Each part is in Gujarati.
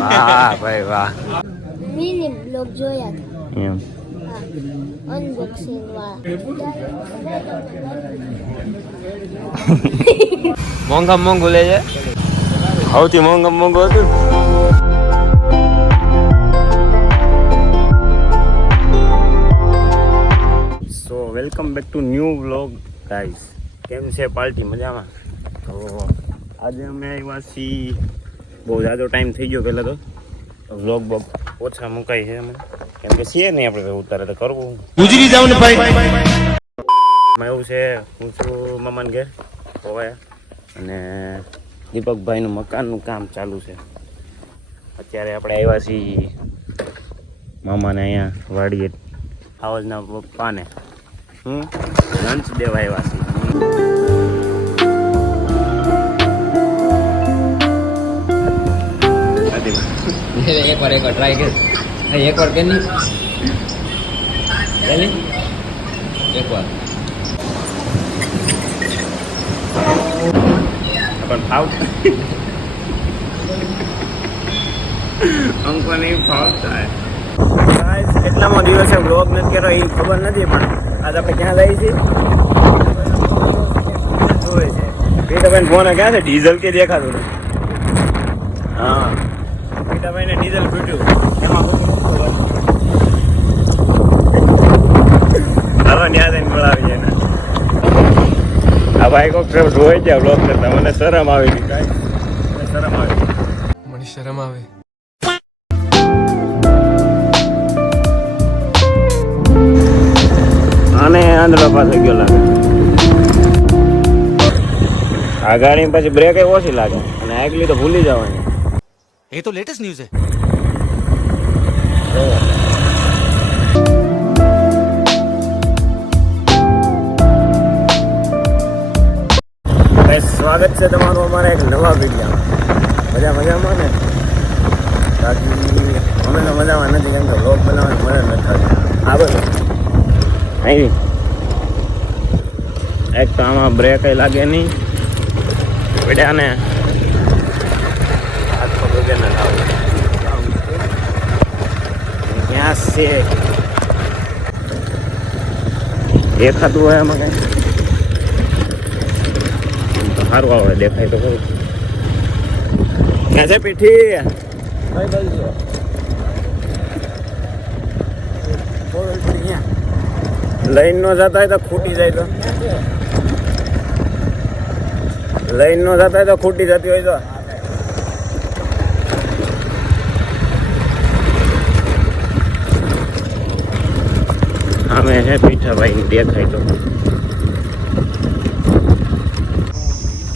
વાહ ભાઈ વાહ. મિની બ્લોગ જોયા હતા. એમ અનબોક્સિંગ મોંઘા મોંઘું લે છે. સૌથી મોંઘા મોંઘું હતું. સો welcome back to new vlog guys. કેમ છે પાર્ટી? મજામાં? તો આજે અમે આવ્યા છીએ. બહુ જાજો ટાઈમ થઈ ગયો પહેલાં તો વ્લોગ બોગ ઓછા મુકાય છે અમે, કેમ કે છીએ નહીં આપણે ઉતારે તો કરવું. ગુજરી જાવ ને ભાઈ. એવું છે, હું છું મામાને ઘેર હોવાયા અને દીપકભાઈનું મકાનનું કામ ચાલુ છે. અત્યારે આપણે આવ્યા છીએ મામાને અહીંયા વાડીએ આવજના પપ્પાને લંચ દેવા આવ્યા છીએ. એક વાર ટ્રાય કર. એક વાર કે નહીં એક વાર પણ ફાવ અંકો નહીં ફાવતા. કેટલામાં દિવસે બ્લોગ નથી કર્યો એ ખબર નથી, પણ આજ આપણે ક્યાં જઈએ છીએ જોવે છે. પીટાભાઈ ફોન ક્યાં છે? ડીઝલ કે દેખાતું નથી. હા, પીટાભાઈને ડીઝલ ફૂટ્યું એમાં હવે ત્યાં જઈને બોલાવી જાય ને. આ ભાઈ કોક જોઈ ગયા બ્લોગ કરતા મને શરમ આવી ગઈ. કાંઈ મને શરમ આવી ગઈ. મને શરમ આવે. આને આંધળો પાછો ગયો લાગે. આ ગાડી પછી બ્રેક ઓછી લાગે અને આગલી તો ભૂલી જવાની. એ તો લેટેસ્ટ ન્યૂઝ છે. સ્વાગત છે તમારું અમારા એક નવા વિડીયોમાં. મજામાં ને? બાકી અમે તો મજામાં નથી, કેમ કે બ્લોગ બનાવવાની મને નથી થતી. આ બધું અહીં એક તો આમાં બ્રેક લાગે નહીં પડ્યા ને હાથમાં ભોજન ના લાવું. ક્યાં છે દેખાતું હોય એમાં કઈ સારું આવે, દેખાય તો ખરું. ક્યાં છે પીઠી? લાઈન નો જતા હોય તો ખૂટી જાય, તો લાઈન નો જતા હોય તો ખૂટી જતી હોય તો આમે હે પીઠાભાઈ દેખાય તો.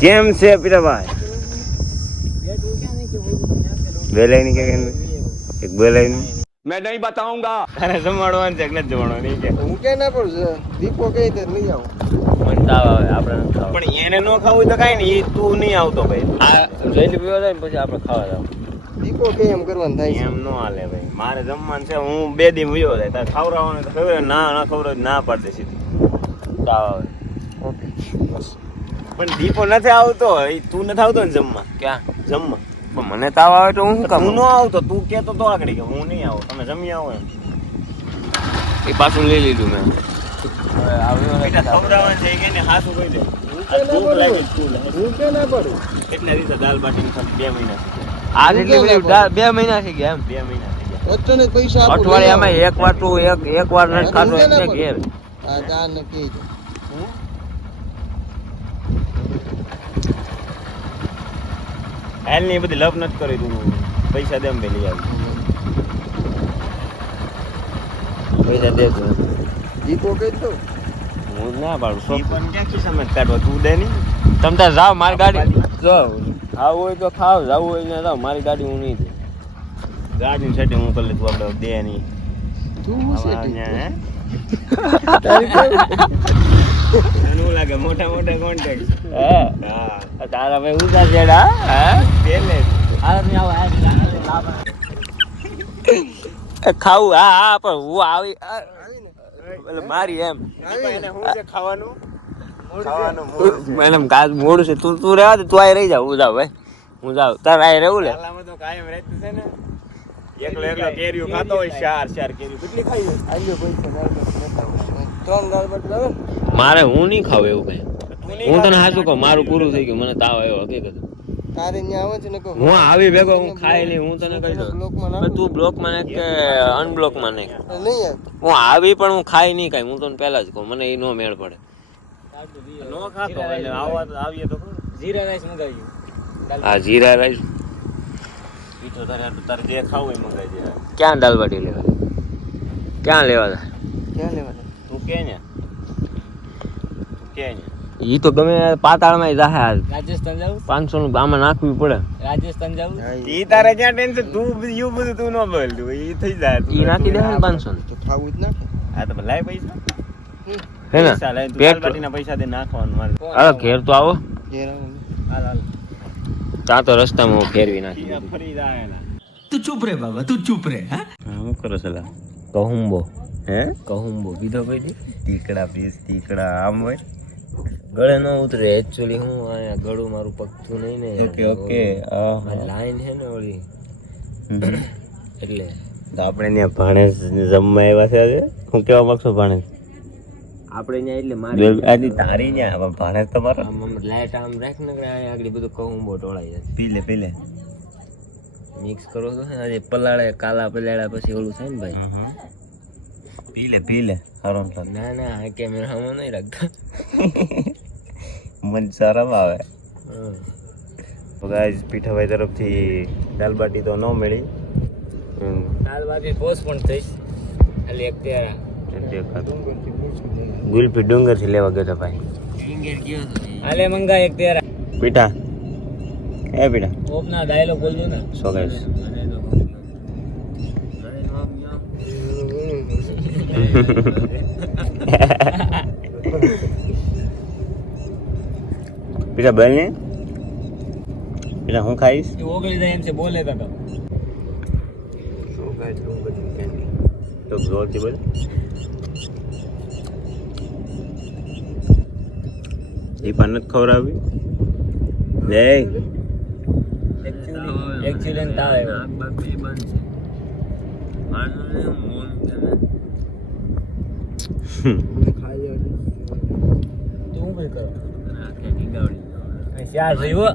કેમ છે પીઠાભાઈ? બેલાઈ કે એક બેલાઈ મેં નહીં બતાઉંગા. અરે જમાડવાનું છે કે નથી જમાડવાનું કે હું કે ના પણ દીપો કહી દે નહીં આવું. મને તાવ આવે આપણે પણ એને ન ખાવું તો કાંઈ નહીં, એ તું નહીં આવતો ભાઈ. આ જોઈ પીવા જાય ને પછી આપણે ખાવા જાવ. દીપો કે એમ કરવાનું થાય એમ ન હાલે ભાઈ. મારે જમવાનું છે, હું 2 દી વયો જાય. તારે ખવડાવવાનું તો ખબર ના ખવડાવ ના પાડે સીધી. તાવ આવે. ઓકે બસ. પણ દીપો નથી આવતો, તું નથી આવતો ને જમવા? ક્યાં જમવા? પણ મને તાવ આવે તો હું કામ? તું ન આવતો, તું કહેતો તો આગળ કે હું નહીં આવું, તમે જમી આવો એમ. એ પાછું લઈ લીધું મેં. ખવડાવવાનું છે કે ને હાથું કહી દે. ભૂખ લાગી હું કે ના પડું. એટલા દિવસે દાલ બાટી ખાલી 2 મહિના થઈ ગયા. આ જેટલી બધી 2 મહિના થઈ ગયા એમ. 2 મહિના થઈ ગયા. વચ્ચે પૈસા આપું. અઠવાડિયામાં એક વાર તું એક વાર નથી ખાતો એટલે ઘેર. આ ચા નક્કી છે. હાલ ની બધી લપ નથી કરી તું. પૈસા દે લઈ આવી. પૈસા દે તું. દીપો કહી દો. હું ના પાડું. સો પણ ક્યાં ખિસ્સામાં કાઢવા? તું દે નહીં. તમે તાર જાઓ, મારી ગાડી જો ખાવું હોય તો ખાવ, જવું હોય ને જાઓ. મારી ગાડી હું નહીં દે. ગાડીની સેટિંગ હું કરી લે. તું આપણે દે નહીં. તું હું સેટિંગ હે તારી કોઈ એવું લાગે મોટા મોટા કોન્ટેક્ટ. હા તારા ભાઈ ઉધા જેડા. હા પેલે ખાવું. હા પણ હું આવી એટલે મારી એમ એને શું છે ખાવાનું? એમ કાજ મોડું છે. તું રહેવા દે, તું આ રહી જા. હું જાવ ભાઈ. હું જાઉં તાર આ રહેવું લે શાલામાં તો કાયમ રહેતું છે ને એકલો કેરીઓ ખાતો હોય ચાર કેરીઓ કેટલી ખાઈ જાય આલ્યો પૈસા ત્રણ દાળ બટ લાવે મારે હું નહીં ખાવ એવું કઈ હું તને સાચું કહું મારું પૂરું થઈ ગયું મને તાવ આવ્યો હકીકત તારે ન્યા આવે છે ને કહો હું આવી ભેગો હું ખાઈ લઈ હું તને કહી દઉં બ્લોકમાં પણ તું બ્લોકમાં નાખ કે અનબ્લોકમાં નાખ નહીં યાર હું આવી પણ હું ખાઈ નહીં કાંઈ હું તને પહેલા જ કહું મને એ નો મેળ પડે નો ખાતો એટલે આવીએ તો જીરા રાઈસ મંગાવી હા જીરા રાઈસ પીઠો તારે જે ખાવું એ મંગાવી દે ક્યાં દાલ બાટી લેવા ક્યાં લેવા ક્યાં લેવાના તું કે ને ઈ તો ગમે પાતાળમાં જાહે આજ રાજસ્થાન જાવું 500 નું આમાં નાખવી પડે રાજસ્થાન જાવું ઈ તારે ક્યાં ટેન્શન તું યુ બધું તું ન બોલ તું ઈ થઈ જાય ઈ નાખી દે 500 તો ખાવું જ નાખે હા તો લાય પૈસા હે ને પૈસા લાય તું પેટ દાલબાટીના પૈસા દે નાખવાનું મારે અરે ઘેર તો આવો ઘેર આવો. હાલ ત્યાં તો રસ્તામાં હું ફેરવી નાખી ઈ ફરી જાય ના तू चुप रे बाबा तू चुप रे हाँ હું કરો સલા કહુંબો હે કહુંબો કીધો કોઈ દી તીકડા પીસ તીકડા આમ હોય ગળે ન ઉતરે એકચ્યુઅલી હું અહીંયા ગળું મારું પગતું નહીં ને ઓકે લાઈન છે ને ઓલી એટલે તો આપણે ત્યાં ભાણેજ જમવા આવ્યા છે આજે હું કેવા માંગશો ભાણેજ આપણે ત્યાં એટલે મારી આજે તારી ત્યાં ભાણેજ તમારો આમ લાઈટ આમ રાખ ને અહીંયા આગળ બધું કહુંબો ટોળાઈ જાય પી લે મિક્સ કરો તો આજે પલાળે કાલા પલાળ્યા પછી ઓલું થાય ને ભાઈ પી લે સારો ના ના આ કેમેરામાં નહીં રાખતા મન શરમ આવે તો ગાઈસ પીઠાભાઈ તરફથી દાલબાટી તો ન મળી દાલ બાટી પોસ્ટ પણ થઈ ખાલી એક તેરા ગુલપી ડુંગર થી લેવા ગયો હતો ભાઈ હાલે મંગા એક તેરા પીઠા ઓપના ડાયલોગ બોલજો ને સો ગાઈસ પીઠા બોલ ને પીઠા હું ખાઈશ એ ઓગળી જાય એમ છે બોલે તો તો જોરથી બોલ એ પણ નથી ખવડાવી લે એકચ્યુઅલી તાવ આવ્યો તું કઈ કરો ચાર જીવો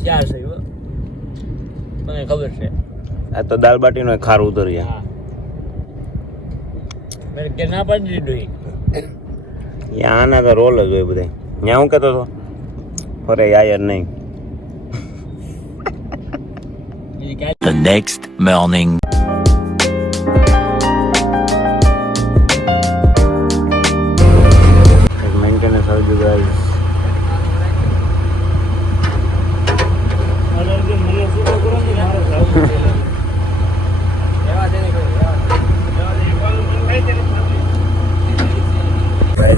ચાર જીવો મને ખબર છે આ તો દાલ બાટી નો ખાર ઉતરી હા મેં કે ના પાડી દીધું આના તો રોલ જ હોય બધા ત્યાં હું કહેતો હતો ફરે યાર નહીં The next morning. મેન્ટેનન્સ આવજો ગાઈસ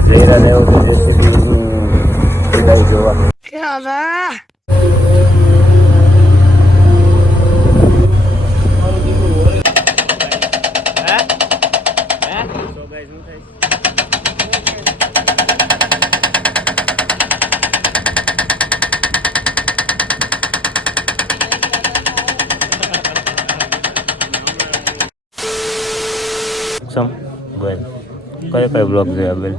જયરા લેવો તો જેસીબી જોવા સમ બોલ કયો બ્લોગ જોયા બોલ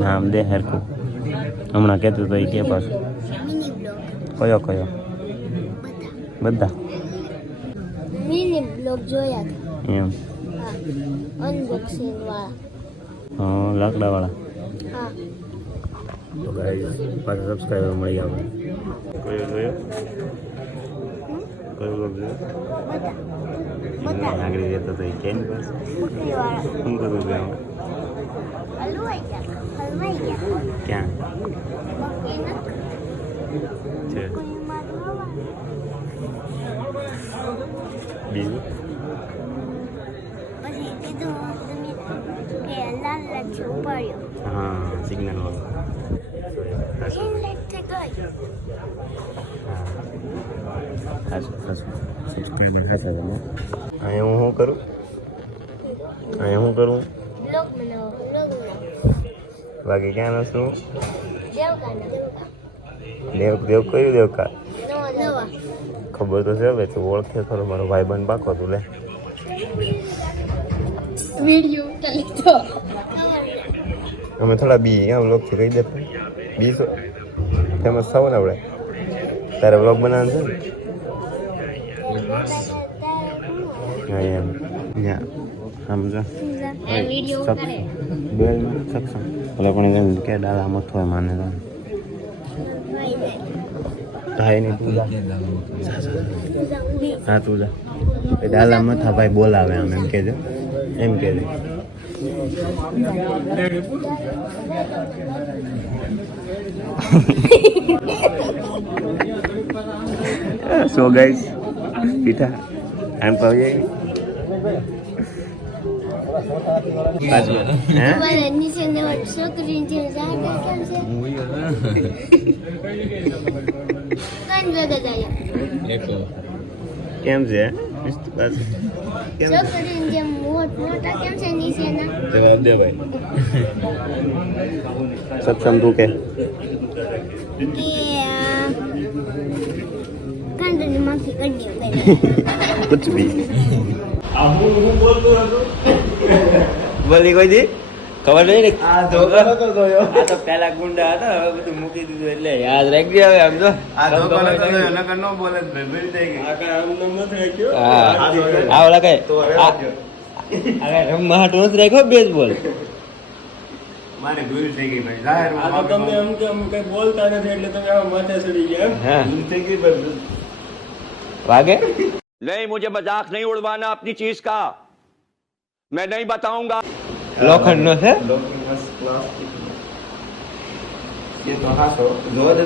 નામ દે હરકું હમણાં કહેતું તો એ કે પાછું મિની બ્લોગ કયો બધા મિની બ્લોગ જોયા હતા એમ હા અનબોક્સિંગ વાળા હા લાકડાવાળા હા તો ગાઈસ પાછા સબસ્ક્રાઈબર મળી આવે કયો જોયો કયો બ્લોગ જોયો આગળ જતો તો એ કેમ પાસે બકરી વાળા શું કરું છું હલવાઈ ગયા ક્યાં બકરી નથી છે બકરીમાં તો હવા. બીજું પછી કીધું તમે કે લાલ લાલ છે ઉપાડ્યો હા સિગ્નલ વાળો ગ્રીન લાઈટ થઈ ગઈ સબસ્ક્રાઈબર હતા તમે અહીંયા હું શું કરું બ્લોગ વ્લોગ બનાવો બાકી ક્યાં શું દેવકા દેવ કયું દેવકા નવા ખબર તો છે હવે તું ઓળખે ખરો મારો ભાઈબંધ પાકો તું લે વિડિયો ઉતારી તો અમે થોડા બી આ વ્લોગ થી કહી દે બી ફેમસ થાવ ને આપણે તારે વ્લોગ બનાવવાનું છે ને હા એમ યા સમજો વિડિયો ઉતારે બેલ સક્ષમ એટલે પણ એમ કે ડાલા મથો માને તો થાય નહીં તું હા તું જા એ ડાલા મથા ભાઈ બોલાવે આમ એમ કેજો એમ કહેજે સો ગાઈસ પીઠા આમ પાવીએ મારે નીચે નવા છોકરી જે જાગે કેમ છે કઈ ભેગા જાય કેમ છે છોકરી જેમ મોટા કેમ છે નીચેના જવાબ દે ભાઈ સક્ષમ તું કે કંડની માખી કડી कुछ भी બોલી કોઈ દી ખબર નહીં ને આ તો પેલા ગુંડા હતા હવે બધું મૂકી દીધું એટલે યાદ રાખજે હવે આમ તો આ ધોકો નકર નો બોલે ભરી થઈ ગઈ આ કા આમ ન મત રાખ્યો આ ઓલા કઈ અરે રમવા હાટો નથી રાખ્યો બેસબોલ મારે ભૂલ થઈ ગઈ ભાઈ જાહેર આ તો તમે એમ કે અમે કઈ બોલતા નથી એટલે તમે આવા માથે ચડી ગયા હા ભૂલ થઈ ગઈ બસ વાગે नहीं मुझे मजाक नहीं उड़वाना अपनी चीज का मैं नहीं बताऊंगा लोखंड नो है ये तो हाथो जोर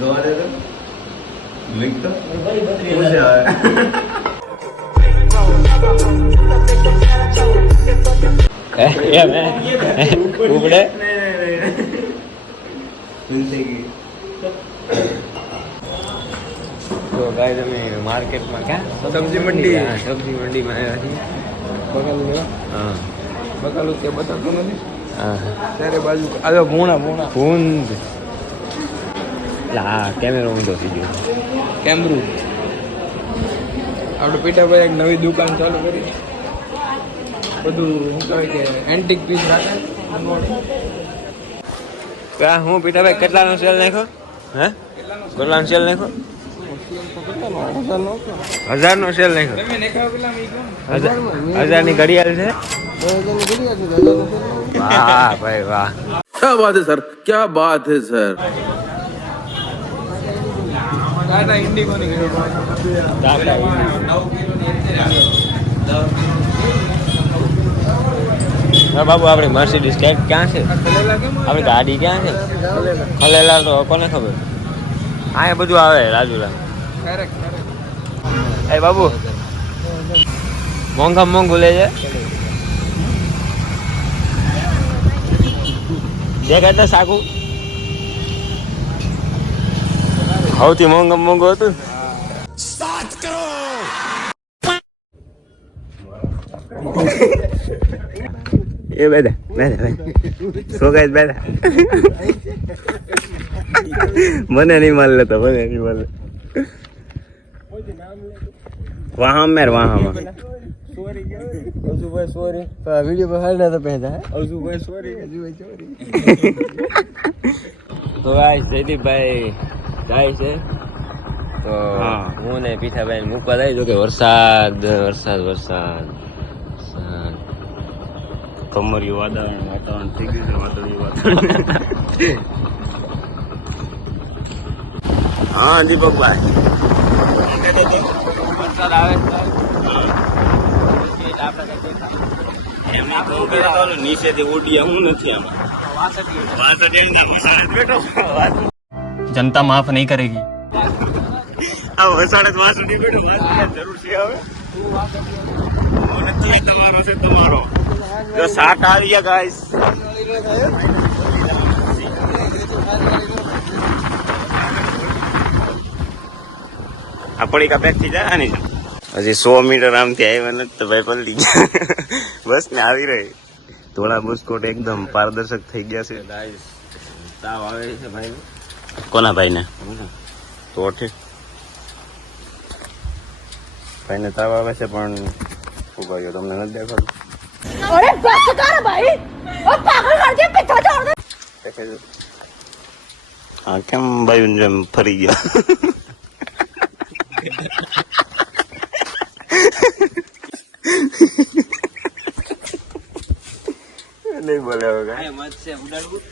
जोर है लिख तो मुझे એ મે ઉપડે તો ગાઈસ અમે માર્કેટમાં ક્યાં સબ્જી મંડી સબ્જી મંડીમાં આવ્યા છીએ હા બકાલું તે બતાવતો નથી હા ત્યારે બાજુ આવ્યો ભૂંડ લા કેમેરો ઊંધો થઈ ગયો કેમરું આપણે પીઠાભાઈ એક નવી દુકાન ચાલુ કરી બધું શું કહેવાય કે એન્ટિક પીસ રાખે ક્યાં હું પીઠાભાઈ કેટલાનો સેલ નાખ્યો હે કેટલાનો સેલ નાખ્યો 1000 નો સેલ નાખ્યો 1000 ની ઘડિયાળ છે વાહ ભાઈ વાહ क्या बात है सर क्या बात है सर ટાટા ઇન્ડિગો ની હા બાબુ આપણી મર્સિડીઝ કેટ ક્યાં છે આપણી ગાડી ક્યાં છે ખલેલા તો કોને ખબર અહીંયા બધું આવે રાજુલા એ બાબુ મોંઘા મોંઘું લેજે જે કહેતા સાકુ સૌથી મોંઘા મોંઘું હતું એ બેઠા સો ગાઈસ બેઠા મને નહીં માલ લેતો મને નહીં માલ वहाँ मेरे वहाँ અજુભાઈ સોરી તો આ વિડિયો પર હાલ તો પહેલા હે અજુભાઈ સોરી તો ગાઈસ જયદીપભાઈ જાય છે તો હા. હું ને પીઠાભાઈ મૂકવા જાય જો કે વરસાદ કમરિયું વાતાવરણ થઈ ગયું છે વાદળિયું હા દીપકભાઈ વરસાદ આવે નીચેથી ઉડીએ હું નથી આમાં जनता माफ नहीं करेगी આ વસાડે વાસુ નહીં બેઠો જરૂર છે હવે હું નથી તમારો છે તમારો જો સાટ આવી ગયા ગાઈસ આ પડી કા પેક થઈ જાય આની હજી 100 મીટર આમથી આવ્યા નથી તો ભાઈ પલટી ગયા બસ ને આવી રહી ધોળા બુસ્કોટ એકદમ પારદર્શક થઈ ગયા છે. ગાઈસ તાવ આવે છે ભાઈ. કોના ભાઈને? તો ઠીક, ભાઈને તાવ આવે છે પણ શું ભાઈઓ તમને નથી દેખાતું? अरे बस कर भाई ओ पागल कर दिया पिता छोड़ दे હા કેમ ભાઈ જેમ ફરી ગયા? નહીં બોલે હવે કાંઈ. મત છે ઉડાડવું.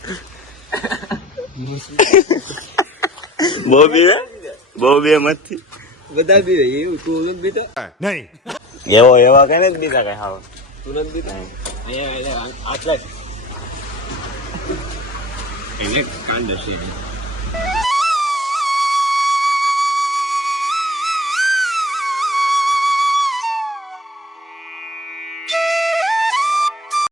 બહુ બે મતથી બધા બી એવું તું નથી બીતા. એવા કઈ નથી બીજા કઈ હાવ. તું નથી બીતા. આટલા જ. એને કાંડ હશે.